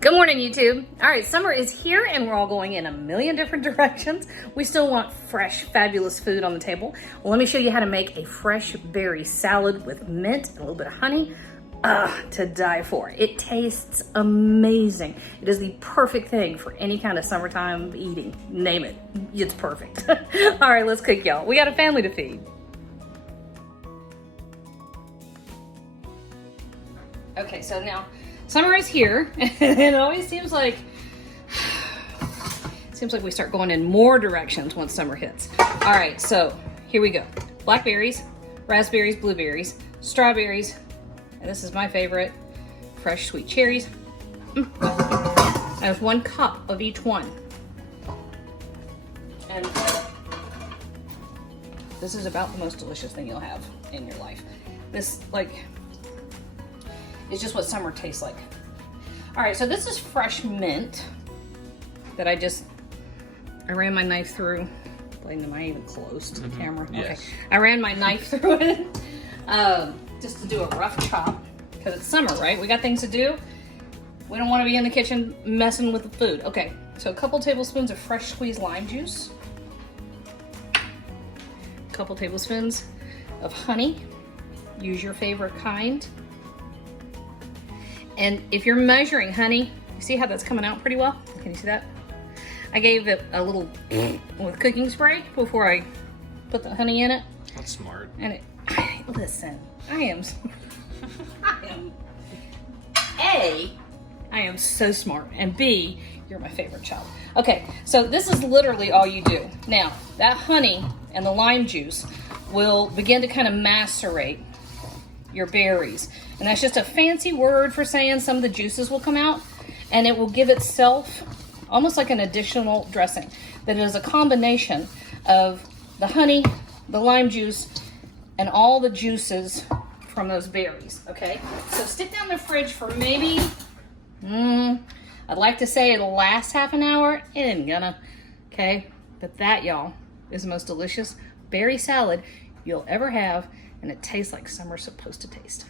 Good morning, YouTube. All right, summer is here and we're all going in a million different directions. We still want fresh, fabulous food on the table. Well, let me show you how to make a fresh berry salad with mint and a little bit of honey. To die for. It tastes amazing. It is the perfect thing for any kind of summertime eating. Name it. It's perfect. All right, let's cook, y'all. We got a family to feed. Okay, so now summer is here, and it always seems like we start going in more directions once summer hits. All right, so here we go. Blackberries, raspberries, blueberries, strawberries, and this is my favorite, fresh sweet cherries. There's 1 cup of each one. And this is about the most delicious thing you'll have in your life. This, it's just what summer tastes like. All right, so this is fresh mint that I ran my knife through. Am I even close to the camera? Yes. Okay. I ran my knife through it just to do a rough chop because it's summer, right? We got things to do. We don't want to be in the kitchen messing with the food. Okay, so a couple tablespoons of fresh squeezed lime juice. A couple tablespoons of honey. Use your favorite kind. And if you're measuring honey, you see how that's coming out pretty well? Can you see that? I gave it a little with cooking spray before I put the honey in it. That's smart. And listen, I am so smart, and B, you're my favorite child. Okay, so this is literally all you do. Now, that honey and the lime juice will begin to kind of macerate your berries. And that's just a fancy word for saying some of the juices will come out, and it will give itself almost like an additional dressing. That is a combination of the honey, the lime juice, and all the juices from those berries, okay? So stick down in the fridge for maybe, I'd like to say it'll last half an hour. It ain't gonna, okay? But that, y'all, is the most delicious berry salad you'll ever have, and it tastes like summer's supposed to taste.